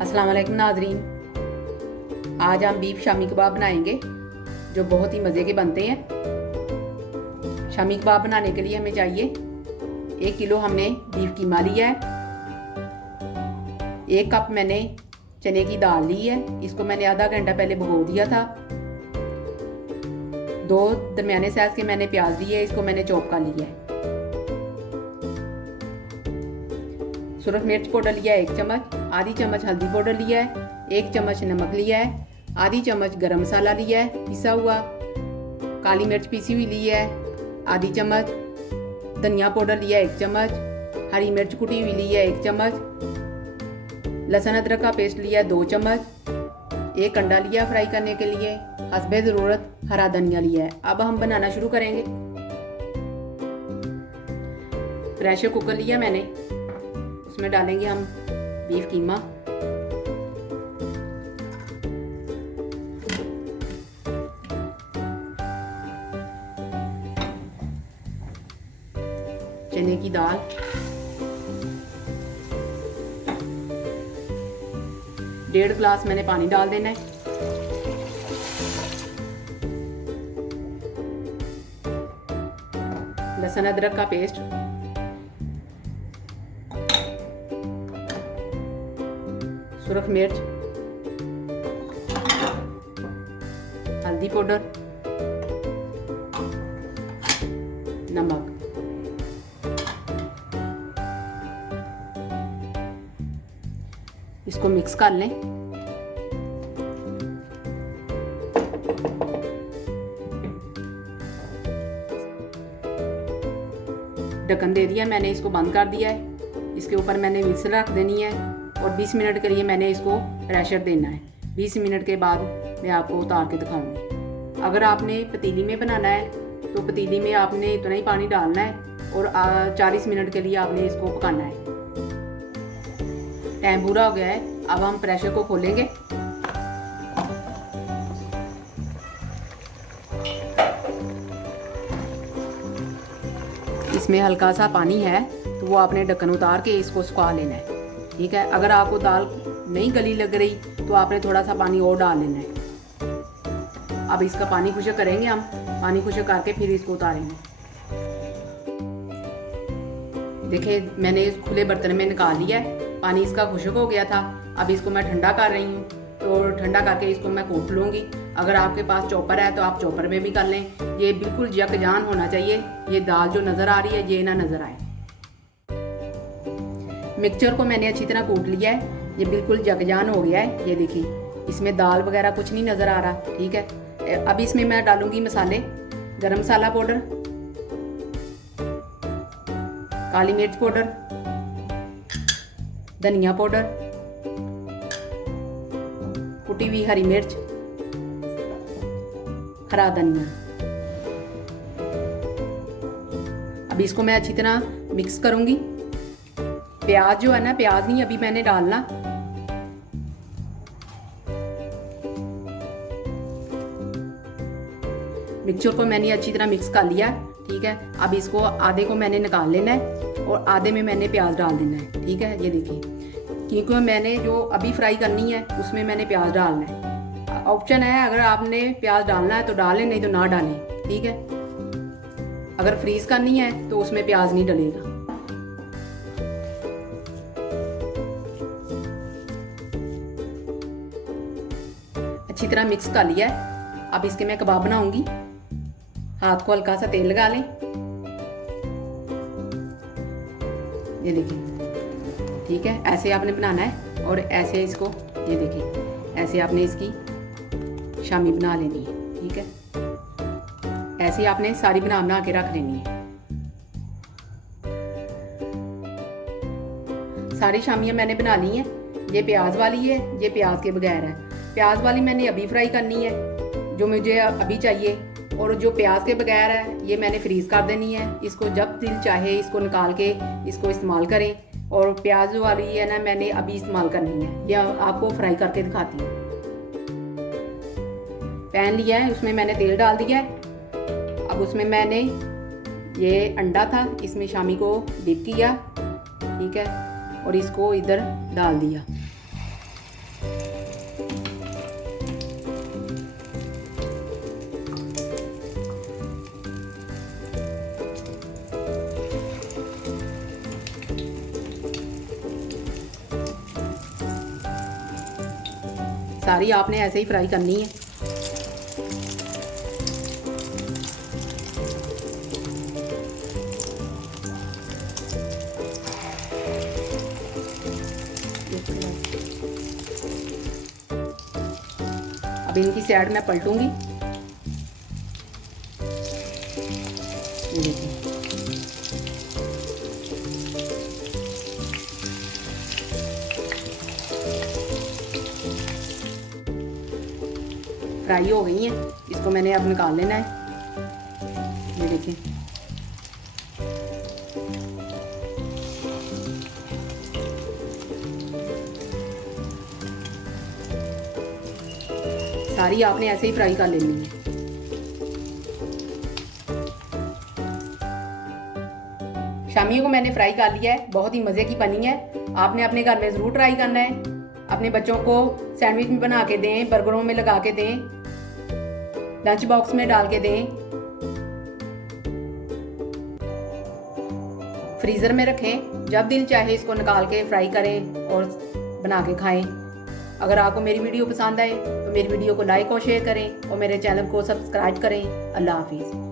अस्सलाम वालेकुम नाजरीन। आज हम बीफ शामी कबाब बनाएंगे जो बहुत ही मज़े के बनते हैं। शामी कबाब बनाने के लिए हमें चाहिए 1 किलो हमने बीफ कीमा लिया है। 1 कप मैंने चने की दाल ली है, इसको मैंने आधा घंटा पहले भिगो दिया था। 2 दरमियाने साइज के मैंने प्याज लिए, इसको मैंने चॉप कर लिया है। सुरख मिर्च पाउडर लिया है 1 चम्मच, आधी चम्मच हल्दी पाउडर लिया है, 1 चम्मच नमक लिया है, आधी चम्मच गरम मसाला लिया है पिसा हुआ, काली मिर्च पीसी हुई ली है आधी चम्मच, धनिया पाउडर लिया है 1 चम्मच, हरी मिर्च कुटी हुई ली है 1 चम्मच, लहसुन अदरक का पेस्ट लिया है 2 चम्मच, 1 अंडा लिया फ्राई करने के लिए, हस्बे ज़रूरत हरा धनिया लिया है। अब हम बनाना शुरू करेंगे। प्रेशर कुकर लिया मैंने, उसमें डालेंगे हम बीफ कीमा। चने की दाल, डेढ़ गिलास मैंने पानी डाल देना है। लहसुन अदरक का पेस्ट, सुरख मिर्च, हल्दी पाउडर, नमक। इसको मिक्स कर लें। ढक्कन दे दिया मैंने, इसको बंद कर दिया है। इसके ऊपर मैंने विसल रख देनी है और 20 मिनट के लिए मैंने इसको प्रेशर देना है। 20 मिनट के बाद मैं आपको उतार के दिखाऊंगी। अगर आपने पतीली में बनाना है तो पतीली में आपने इतना ही पानी डालना है और 40 मिनट के लिए आपने इसको पकाना है। टाइम पूरा हो गया है, अब हम प्रेशर को खोलेंगे। इसमें हल्का सा पानी है तो वो आपने ढक्कन उतार के इसको सुखा लेना है, ठीक है। अगर आपको दाल नहीं गली लग रही तो आपने थोड़ा सा पानी और डाल लेना है। अब इसका पानी खुशक करेंगे हम, पानी खुशक करके फिर इसको उतारेंगे। देखिए मैंने इस खुले बर्तन में निकाल लिया है, पानी इसका खुशक हो गया था। अब इसको मैं ठंडा कर रही हूँ, तो ठंडा करके इसको मैं कूट लूँगी। अगर आपके पास चॉपर है तो आप चॉपर में भी कर लें। ये बिल्कुल यकजान होना चाहिए, ये दाल जो नज़र आ रही है ये ना नज़र आए। मिक्सचर को मैंने अच्छी तरह कूट लिया है, ये बिल्कुल यकजान हो गया है। ये देखिए इसमें दाल वगैरह कुछ नहीं नज़र आ रहा, ठीक है। अब इसमें मैं डालूंगी मसाले, गरम मसाला पाउडर, काली मिर्च पाउडर, धनिया पाउडर, कुटी हुई हरी मिर्च, हरा धनिया। अब इसको मैं अच्छी तरह मिक्स करूंगी। प्याज जो है ना, प्याज नहीं अभी मैंने डालना। मिक्सचर को मैंने अच्छी तरह मिक्स कर लिया, ठीक है। अब इसको आधे को मैंने निकाल लेना है और आधे में मैंने प्याज डाल देना है, ठीक है। ये देखिए, क्योंकि मैंने जो अभी फ्राई करनी है उसमें मैंने प्याज डालना है। ऑप्शन है, अगर आपने प्याज डालना है तो डालें, नहीं तो ना डालें, ठीक है। अगर फ्रीज करनी है तो उसमें प्याज नहीं डलेगा। अच्छी तरह मिक्स कर लिया है। अब इसके मैं कबाब बनाऊंगी। हाथ को हल्का सा तेल लगा लें। ये देखिए, ठीक है, ऐसे आपने बनाना है और ऐसे इसको, ये देखिए ऐसे आपने इसकी शामी बना लेनी है, ठीक है। ऐसे आपने सारी बना के रख लेनी है। सारी शामियां मैंने बना ली हैं। ये प्याज वाली है, ये प्याज के बगैर है। प्याज वाली मैंने अभी फ्राई करनी है जो मुझे अभी चाहिए, और जो प्याज के बगैर है ये मैंने फ्रीज कर देनी है। इसको जब दिल चाहे इसको निकाल के इसको इस्तेमाल करें। और प्याज वाली है ना, मैंने अभी इस्तेमाल करनी है, ये आपको फ्राई करके दिखाती हूँ। पैन लिया है, उसमें मैंने तेल डाल दिया है। अब उसमें मैंने ये अंडा था, इसमें शामी को डिप किया, ठीक है, और इसको इधर डाल दिया। सारी आपने ऐसे ही फ्राई करनी है। अब इनकी साइड मैं पलटूंगी। ये देखिए, फ्राई हो गई हैं। इसको मैंने अब निकाल लेना है। ये देखिए, सारी आपने ऐसे ही फ्राई कर लेनी है। शामियों को मैंने फ्राई कर लिया है, बहुत ही मज़े की बनी है। आपने अपने घर में ज़रूर ट्राई करना है। अपने बच्चों को सैंडविच में बना के दें, बर्गरों में लगा के दें, लंच बॉक्स में डाल के दें, फ्रीज़र में रखें। जब दिल चाहे इसको निकाल के फ्राई करें और बना के खाएं। अगर आपको मेरी वीडियो पसंद आए तो मेरी वीडियो को लाइक और शेयर करें और मेरे चैनल को सब्सक्राइब करें। अल्लाह हाफिज़।